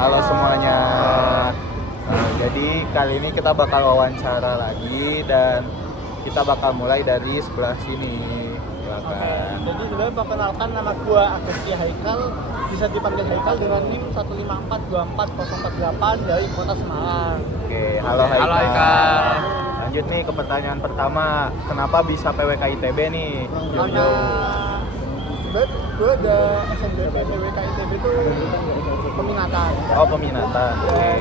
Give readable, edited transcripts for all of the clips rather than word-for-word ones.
Halo semuanya. Jadi kali ini kita bakal wawancara lagi dan kita bakal mulai dari sebelah sini. Silakan. Jadi sebenarnya perkenalkan, nama gua Agustia Haikal, bisa dipanggil Haikal dengan NIM 1542448 dari Kota Semarang. Oke, halo Haikal. Halo Haikal. Lanjut nih ke pertanyaan pertama. Kenapa bisa PWK ITB nih? Karena sebenarnya gua ada SNBP PWK ITB itu peminatan. Oh, peminatan. Oke.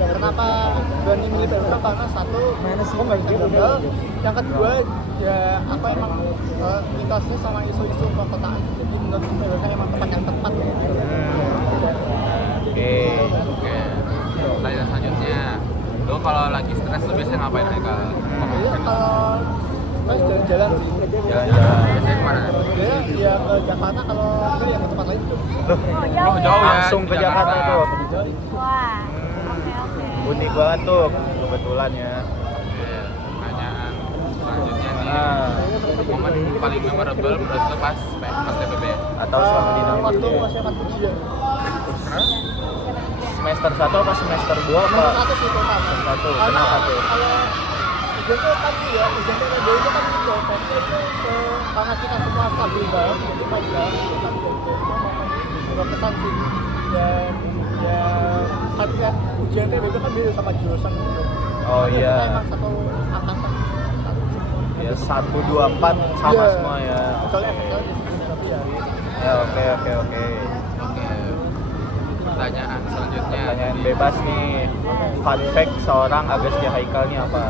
Kenapa berani milih PWK? Karena satu, gua nggak bisa gambar. Yang kedua, ya aku emang mitosnya sama isu-isu perkotaan. Jadi menurut PWK emang tempat yang tepat. Oke. Pertanyaan selanjutnya, lo kalau lagi stres tuh biasanya ngapain Haikal? Iya, kalau stres jalan-jalan sih. Jalan-jalan. Biasanya kemana? Ya ke Jakarta, kalau enggak ya ke tempat lain. Oh jauh ya. Langsung ke Jakarta tuh. Wah, oke. Unik banget tuh kebetulan ya. Oke, pertanyaan selanjutnya nih, momen paling memorable menurut lo pas TPB? Atau selama di dalam Waktu SMA ujian. semester 1 apa semester 2 apa? Nomor satu sih total. Satu. Kenapa tuh? Kalau ujian itu kan ya, ujian PPB itu kan gitu. Tesnya itu karena kita semua stabil banget, jadi kan itu berkesan sih. Dan ya saat ujian PPB kan beda sama jurusan gitu. Oh Tapi iya. Kita emang satu angkatan. Ya 1, 2, 4 sama Iya. semua ya. Kecuali FSL di sini, tapi ya. Ya oke. Oke. Pertanyaan selanjutnya. Pertanyaan bebas nih. Fun fact seorang Agustia Haikal nih apa?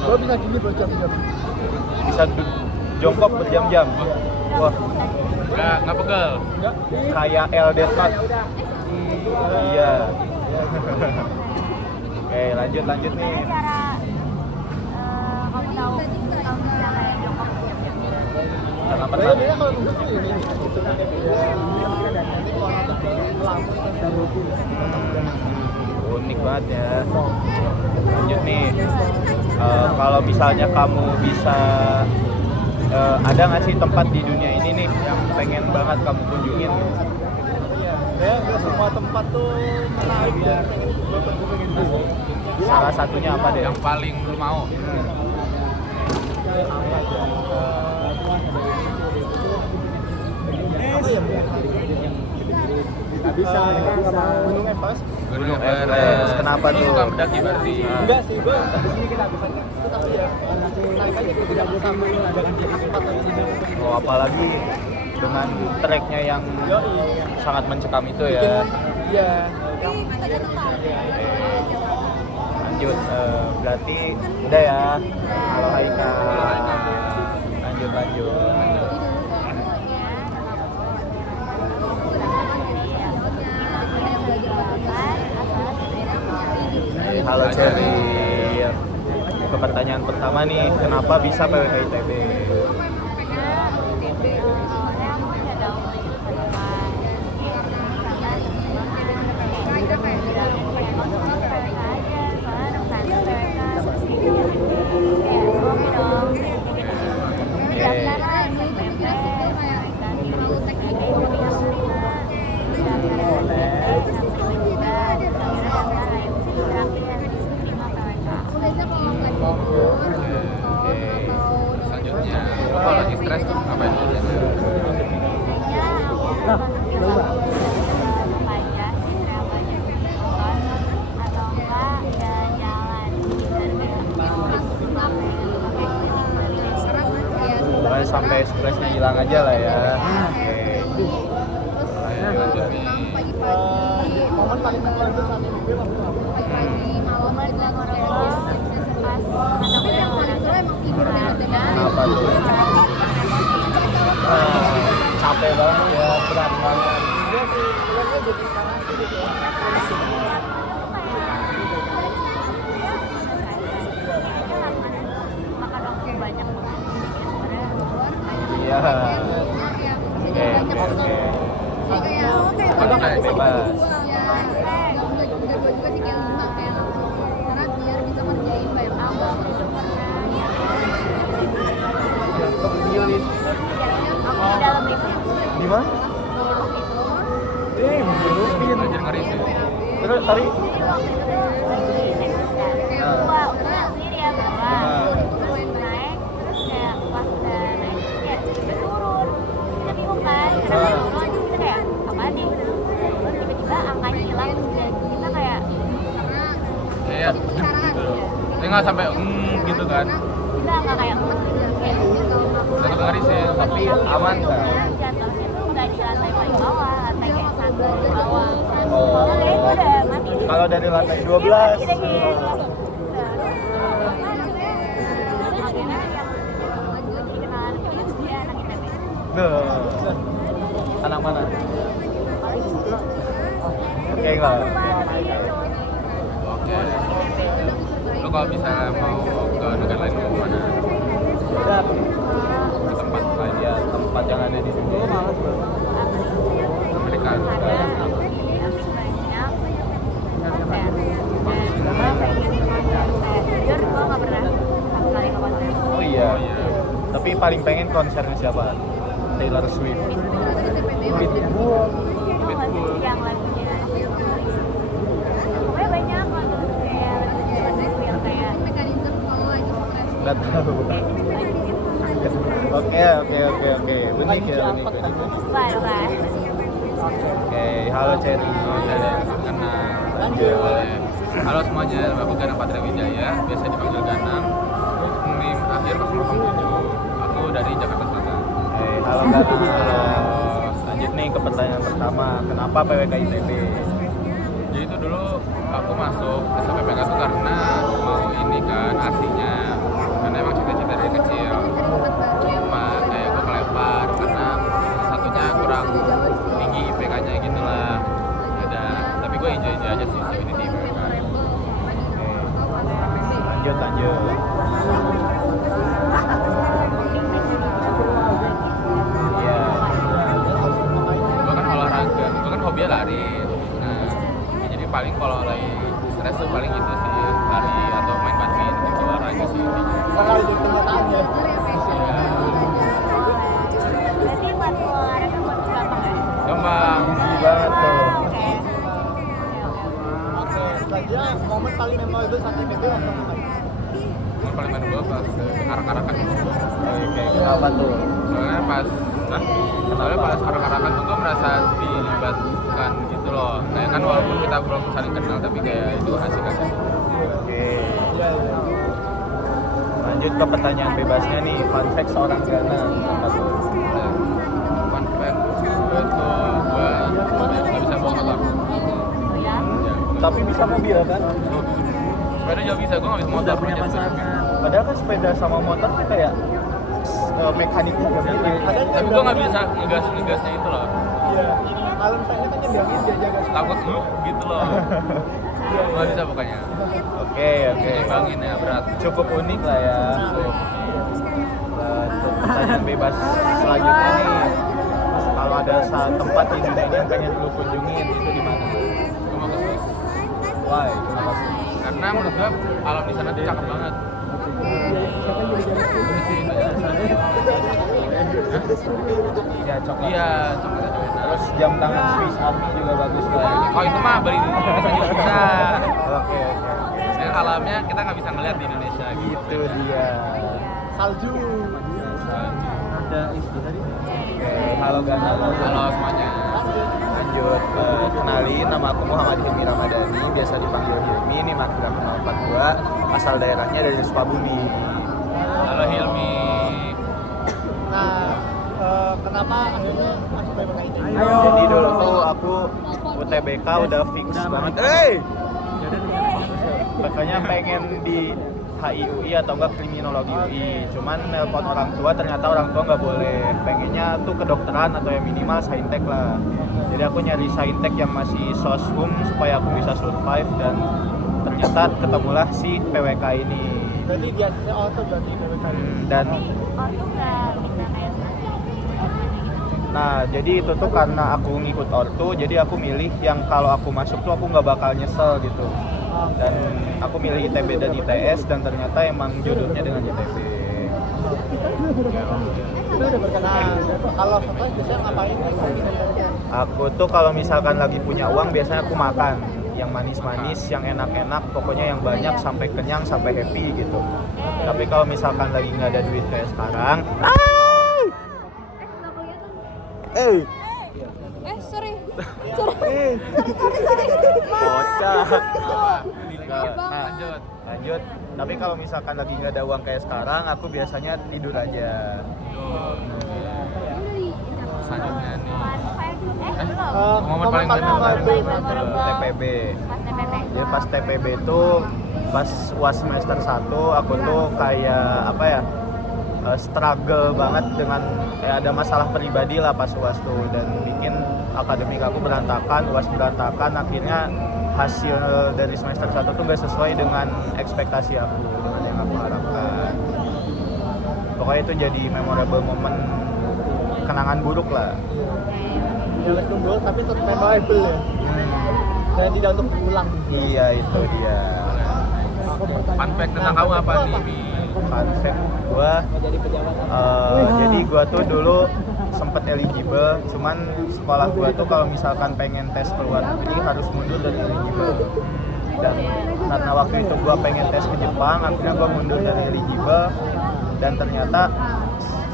Gue bisa gini berjam-jam. Bisa jongkok berjam-jam. Wah, Nggak pegel. Enggak? kayak LD4. Iya. Oke, lanjut nih. Cara kamu tahu bisa kayak jongkok jam-jam. Karena Dia pertama kalau nunggu tuh ini gitu pakai nanti kalau nonton ke lampu kan unik banget ya. Lanjut nih. Kalau misalnya kamu bisa ada nggak sih tempat di dunia ini nih yang pengen banget kamu kunjungin? ya semua tempat tuh menarik dan pengen kunjungin. Salah satunya apa deh? Yang paling lo mau? Apa ya? Nggak bisa. Gunung Everest. Gunung Everest. Kenapa Lo tuh? suka mendaki berarti? Enggak sih, gue itu tapi ya naik aja gitu tidak sama dengan tempat aja. Oh, apalagi dengan treknya yang sangat mencekam itu ya. Iya. Lanjut, berarti udah ya. Halo Haikal. Lanjut. Halo Cherry. Ke pertanyaan pertama nih, kenapa bisa PWK ITB? Selanjutnya, lo kalau lagi stres tuh ngapain? Pokoknya sampai stresnya hilang aja lah ya. Oke. Lanjut nih. Momen paling memorable saat ini gue waktu apa? Kenapa tuh? Capek banget ya, berat banget. Iya sih, gue jadi karena sih gitu. Iya. Oke. Bebas. Di mana? Bumbu Lupin. Belajar ngeri sih. Terus tapi Jadi waktu itu tuh lagi naik bus kan. Gua udah sendiri ya berdua. Terus naik, terus kayak pas udah naik terus kayak tiba turun. Kita bingung kan, kenapa turun? Terus kita kayak apaan nih? Terus tiba-tiba angkanya hilang terus kita kayak kayak gitu. Dia nggak sampai gitu kan. kita nggak kayak kayak Tetap ngeri sih, tapi aman kan? jatuhnya tuh nggak di lantai paling bawah, lantai kayak 1 bawah. Oh. Kalau kayak itu udah mati. Kalau dari lantai 12 Iya, mati deh kayaknya. Terus akhirnya yang gue jadi kenalan itu dia anak ITB. anak mana? Paling Oke lah. Oke. Lo kalau bisa mau ke negara lain mau kemana? Udah Ke tempat lain ya tempat yang ada di dunia. Amerika. ada di banyak konser dan gue pengen jujur gue nggak pernah sama sekali ke konser. Oh iya. Oh iya. Tapi paling pengen konsernya siapa? Taylor Swift. Pitbull. Itu nggak sih yang lagunya pokoknya banyak lagu kayak lagu yang kayak Nggak tahu. Oke. Unik ya, unik. Lah. Oke, halo Cherry. Jadi kenal. Lanjut. Boleh. Halo semuanya, aku Ganang Patria Wijaya, biasa dipanggil Ganang. NIM akhir 007. Aku dari Jakarta Selatan. Halo Ganang. Lanjut nih ke pertanyaan pertama. Kenapa PWK ITB? Jadi itu dulu aku masuk SMPPK itu karena mau ini kan aslinya, karena emang cita-cita dari kecil. Cuma kayak gue kelepar karena satunya kurang tinggi IPK-nya gitu lah. Ada, tapi gue enjoy aja sih ini di IPK. Lanjut. Iya. Gue kan olahraga, gue kan hobinya lari. Nah, ya jadi paling kalau lagi stres tuh paling itu sih lari atau main badminton gitu olahraga sih intinya. Kalau itu kenyataan ya. Berarti buat olahraga buat gampang ya? Gampang. Easy banget tuh. Oke. Oke, selanjutnya momen paling memorable saat ITB waktu apa? Yang paling main gue pas arak-arakan. Oke, kenapa tuh? Soalnya pas arak-arakan tuh gue merasa dilibatkan gitu loh. Kayak kan walaupun kita belum saling kenal tapi kayak itu asik aja. Oke. Lanjut ke pertanyaan bebasnya nih. Fun fact seorang Ganang. Apa tuh? Fun fact gue tuh nggak bisa bawa motor. Oh ya? Tapi bisa mobil kan? Sepeda juga bisa, gue nggak bisa motor. Punya Padahal kan sepeda sama motor tuh kayak mekanik juga gitu. Tapi gue nggak bisa ngegasnya itu loh. Iya. Kalau misalnya kan nyebrangin dia jaga. Takut gitu loh. Nggak bisa pokoknya. Oke. Nyimbangin ya berat. Cukup unik lah ya. Untuk pertanyaan bebas selanjutnya nih. Kalau ada tempat di dunia ini yang pengen lu kunjungin, itu di mana? Gue mau ke Swiss. Why? Kenapa sih? Karena menurut gue alam di sana tuh cakep banget. Ya coklat. Iya, coklatnya juga enak. Terus jam tangan Swiss Army juga bagus lah. Oh itu mah beli di Indonesia juga bisa. Oke. Yang alamnya kita nggak bisa ngeliat di Indonesia gitu. Itu dia. Salju. Ada istri tadi. Oke, halo Ganang. Halo semuanya. Lanjut, kenalin, nama aku Muhammad Hilmi Ramadhani, biasa dipanggil Hilmi. Ini Makira 042, asal daerahnya dari Sukabumi. Halo Hilmi. Nah, kenapa akhirnya masuk PWK ITB? Jadi dulu tuh aku UTBK udah fix banget. Makanya pengen di HIUI atau enggak kriminologi UI. Cuman nelpon orang tua, ternyata orang tua nggak boleh. Pengennya tuh kedokteran atau yang minimal saintek lah. Jadi aku nyari saintek yang masih soshum supaya aku bisa survive, dan ternyata ketemulah si PWK ini. Berarti dia tuh berarti PWK ini. Dan Tapi ortu nggak minta kayak semacam nah, jadi itu tuh karena aku ngikut ortu, jadi aku milih yang kalau aku masuk tuh aku nggak bakal nyesel gitu. Dan aku milih ITB dan ITS, dan ternyata emang jodohnya dengan ITB. Nah, kalau stres biasanya ngapain? Aku tuh kalau misalkan lagi punya uang biasanya aku makan yang manis-manis, yang enak-enak, pokoknya yang banyak sampai kenyang, sampai happy gitu. Tapi kalau misalkan lagi nggak ada duit kayak sekarang, Sorry. bocah. Nah, Lanjut. lanjut. Tapi kalau misalkan lagi nggak ada uang kayak sekarang, aku biasanya tidur aja. Selanjutnya nih. Momen paling TPB. Pas TPP. Jadi pas TPB itu pas UAS semester 1 aku tuh kayak apa ya, struggle banget dengan ada masalah pribadi lah pas UAS tuh, dan bikin akademik aku berantakan, UAS berantakan. Akhirnya hasil dari semester 1 tuh gak sesuai dengan ekspektasi aku, dengan yang aku harapkan. Pokoknya itu jadi memorable moment, kenangan buruk lah. Ya meskipun buruk tapi tetap memorable ya. Dan tidak untuk pulang. Iya, itu dia. Fun fact tentang kamu apa nih, Mi? Fun fact gua, jadi gua tuh dulu sempet eligible, cuman sekolah gua tuh kalau misalkan pengen tes ke luar negeri harus mundur dari eligible. Dan karena waktu itu gua pengen tes ke Jepang, akhirnya gua mundur dari eligible, dan ternyata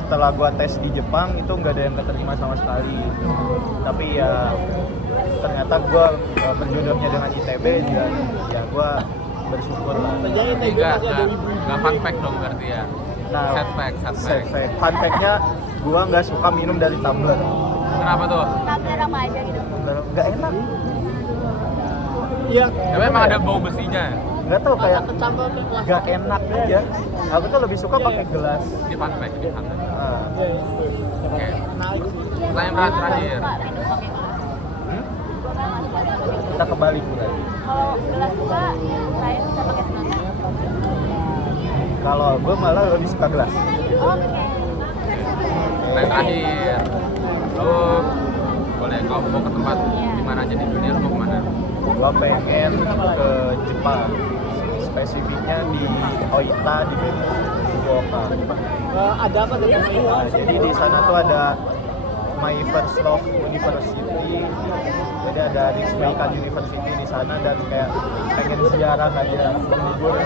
setelah gua tes di Jepang itu nggak ada yang keterima sama sekali. Tapi ya ternyata gua berjodohnya dengan ITB, dan ya gua bersyukur lah. Menjadi Jadi TB masih ada ibu. nggak fun fact dong berarti ya. Nah, Sad fact. sad fact. Fun fact-nya gua nggak suka minum dari tumbler. Kenapa tuh? Tumbler apa aja gitu. Nggak enak. Iya. Ya memang ada bau besinya Nggak tahu, kayak Kecampur ke kelas. nggak enak aja. Aku tuh lebih suka pakai gelas. di fun fact. Nah, Iya, iya. Oke. Naik sih. Pertanyaan terakhir. Suka minum pakai gelas. Gua nggak suka minum pakai gelas. kita kebalik tadi. Kalau gelas juga, saya suka pakai sedotan. Kalau gue malah lebih suka gelas. Oke. Pertanyaan terakhir. Lu boleh kau mau ke tempat di mana aja di dunia, lu mau kemana? Gue pengen ke Jepang, spesifiknya di Oita di Fukuoka. Ada apa dengan itu? Jadi di sana tuh ada My First Love University. Jadi ada Ritsumeikan University di sana, dan kayak pengen ziarah aja, menghibur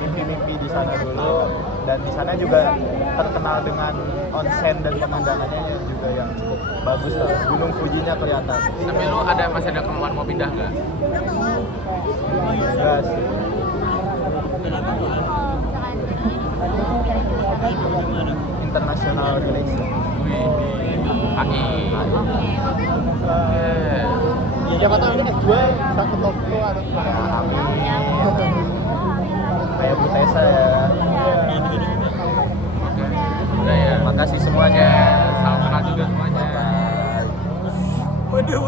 mimpi-mimpi di sana dulu. Dan di sana juga terkenal dengan onsen dan pemandangannya juga yang cukup bagus lah. Gunung Fujinya kelihatan. Tapi lu masih ada kemauan mau pindah nggak? Enggak sih. International Relations. AI. Ya siapa tahu ini S2 bisa ke Tokyo atau Ya, amin. Kayak Bu Tessa ya. Udah ya. Makasih semuanya. Salam kenal juga semuanya. Waduh.